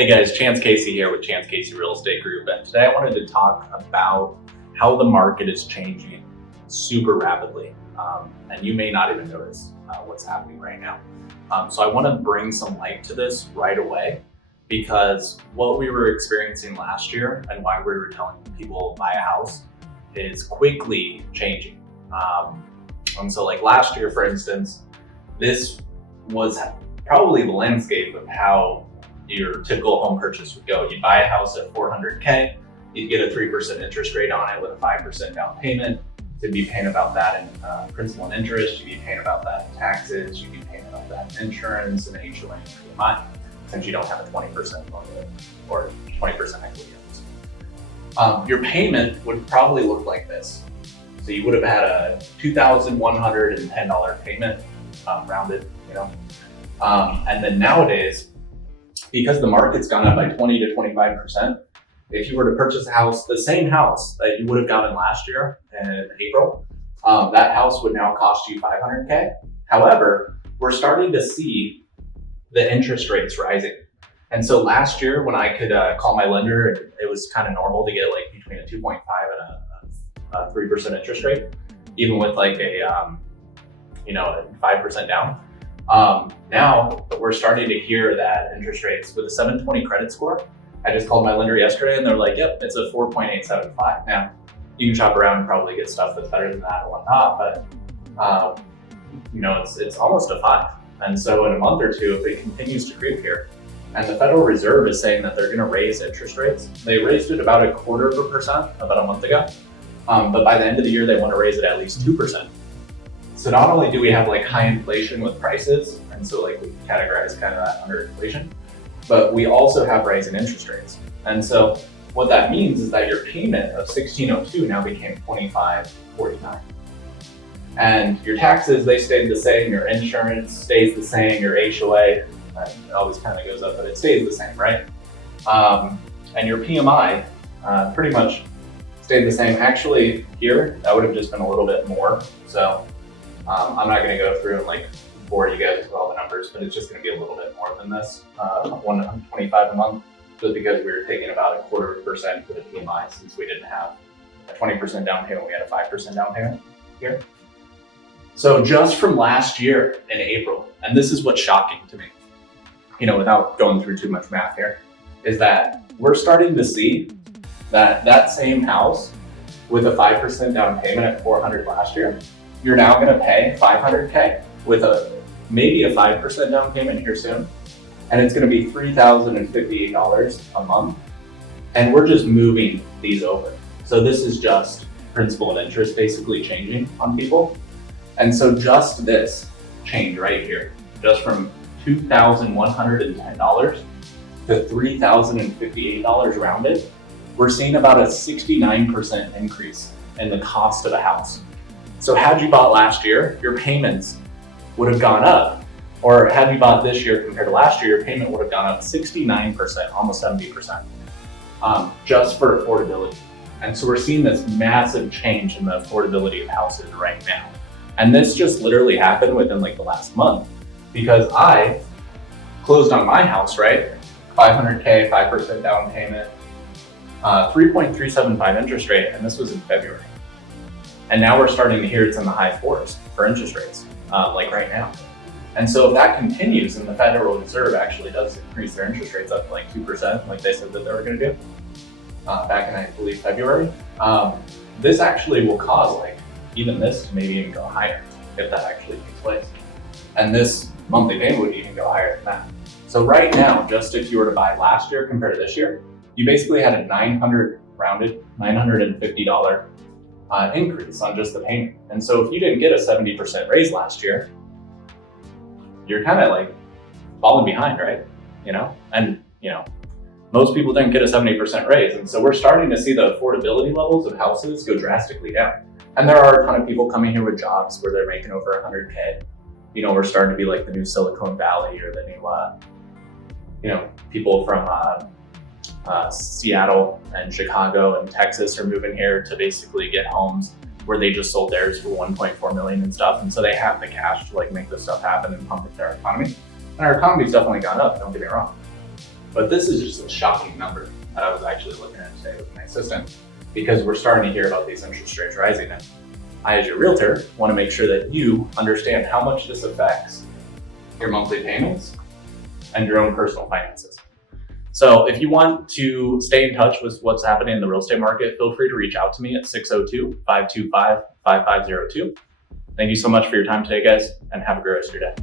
Hey guys, Chance Casey here with Chance Casey Real Estate Group, and today I wanted to talk about how the market is changing super rapidly, and you may not even notice what's happening right now. So I want to bring some light to this right away, because what we were experiencing last year and why we were telling people buy a house is quickly changing. And so like last year, for instance, this was probably the landscape of how your typical home purchase would go. You'd buy a house at $400K, you'd get a 3% interest rate on it with a 5% down payment. You'd be paying about that in principal and interest, you'd be paying about that in taxes, you'd be paying about that in insurance and HOA and PMI, since you don't have a 20% loan or 20% equity. Your payment would probably look like this. So you would have had a $2,110 payment, rounded, and then nowadays, because the market's gone up by 20 to 25%, if you were to purchase a house, the same house that you would have gotten last year in April, that house would now cost you $500K. However, we're starting to see the interest rates rising. And so last year when I could call my lender, it was kind of normal to get like between a 2.5 and a 3% interest rate, even with like a 5% down. Now we're starting to hear that interest rates with a 720 credit score. I just called my lender yesterday and they're like, yep, it's a 4.875. Now you can shop around and probably get stuff that's better than that or whatnot, but it's almost a 5. And so in a month or two, if it continues to creep here, and the Federal Reserve is saying that they're going to raise interest rates. They raised it about 0.25% about a month ago. But by the end of the year, they want to raise it at least 2%. So not only do we have like high inflation with prices, and so like we categorize kind of that under inflation, but we also have rising interest rates. And so what that means is that your payment of $1,602 now became $2,549. And your taxes, they stayed the same, your insurance stays the same, your HOA, it always kind of goes up, but it stays the same, right? And your PMI pretty much stayed the same. Actually, here, that would have just been a little bit more. So I'm not going to go through and like bore you guys with all the numbers, but it's just going to be a little bit more than this, $125 a month, just because we were taking about 0.25% for the PMI, since we didn't have a 20% down payment, we had a 5% down payment here. So just from last year in April, and this is what's shocking to me, without going through too much math here, is that we're starting to see that same house with a 5% down payment at $400 last year, you're now going to pay $500K with maybe a 5% down payment here soon, and it's going to be $3,058 a month, and we're just moving these over. So this is just principal and interest basically changing on people, and so just this change right here, just from $2,110 to $3,058 rounded, we're seeing about a 69% increase in the cost of a house. So had you bought last year, your payments would have gone up, or had you bought this year compared to last year, your payment would have gone up 69%, almost 70%, just for affordability. And so we're seeing this massive change in the affordability of houses right now. And this just literally happened within like the last month, because I closed on my house, right? $500K, 5% down payment, 3.375 interest rate, and this was in February. And now we're starting to hear it's in the high 4s for interest rates, like right now. And so if that continues, and the Federal Reserve actually does increase their interest rates up to like 2%, like they said that they were going to do back in, I believe, February, this actually will cause like even this to maybe even go higher if that actually takes place. And this monthly payment would even go higher than that. So right now, just if you were to buy last year compared to this year, you basically had a $950 increase on just the payment. And so if you didn't get a 70% raise last year, you're kind of like falling behind, right? And most people didn't get a 70% raise. And so we're starting to see the affordability levels of houses go drastically down. And there are a ton of people coming here with jobs where they're making over 100K. We're starting to be like the new Silicon Valley, or the new, people from Seattle and Chicago and Texas are moving here to basically get homes where they just sold theirs for 1.4 million and stuff. And so they have the cash to like make this stuff happen and pump up their economy. And our economy's definitely gone up, don't get me wrong. But this is just a shocking number that I was actually looking at today with my assistant, because we're starting to hear about these interest rates rising. And I, as your realtor, want to make sure that you understand how much this affects your monthly payments and your own personal finances. So if you want to stay in touch with what's happening in the real estate market, feel free to reach out to me at 602-525-5502. Thank you so much for your time today, guys, and have a great rest of your day.